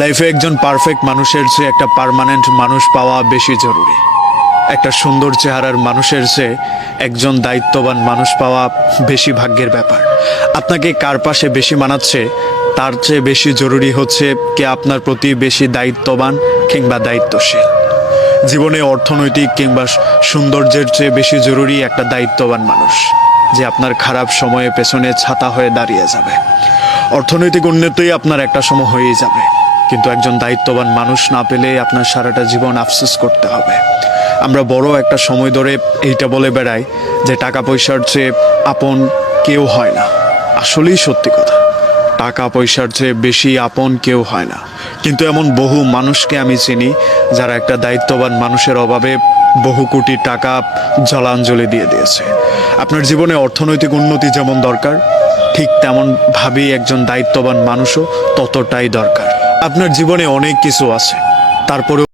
লাইফে একজন পারফেক্ট মানুষের চেয়ে একটা পার্মানেন্ট মানুষ পাওয়া বেশি জরুরি। একটা সুন্দর চেহারার মানুষের চেয়ে একজন দায়িত্ববান মানুষ পাওয়া বেশি ভাগ্যের ব্যাপার। আপনাকে কার পাশে বেশি মানাচ্ছে তার চেয়ে বেশি জরুরি হচ্ছে কে আপনার প্রতি বেশি দায়িত্ববান কিংবা দায়িত্বশীল। জীবনে অর্থনৈতিক কিংবা সৌন্দর্যের চেয়ে বেশি জরুরি একটা দায়িত্ববান মানুষ, যে আপনার খারাপ সময়ে পেছনে ছাতা হয়ে দাঁড়িয়ে যাবে। অর্থনৈতিক উন্নতি আপনার একটা সময় হয়েই যাবে, কিন্তু একজন দায়িত্ববান মানুষ না পেলে আপনার সারাটা জীবন আফসোস করতে হবে। আমরা বড় একটা সময় ধরে এইটা বলে বেড়াই যে টাকা পয়সার চেয়ে আপন কেউ হয় না। আসলেই সত্যি কথা, টাকা পয়সার চেয়ে বেশি আপন কেউ হয় না। কিন্তু এমন বহু মানুষকে আমি চিনি যারা একটা দায়িত্ববান মানুষের অভাবে বহু কোটি টাকা জলাঞ্জলি দিয়ে দিয়েছে। আপনার জীবনে অর্থনৈতিক উন্নতি যেমন দরকার, ঠিক তেমন ভাবেই একজন দায়িত্ববান মানুষও ততটাই দরকার। আপনার জীবনে অনেক কিছু আছে, তারপরেও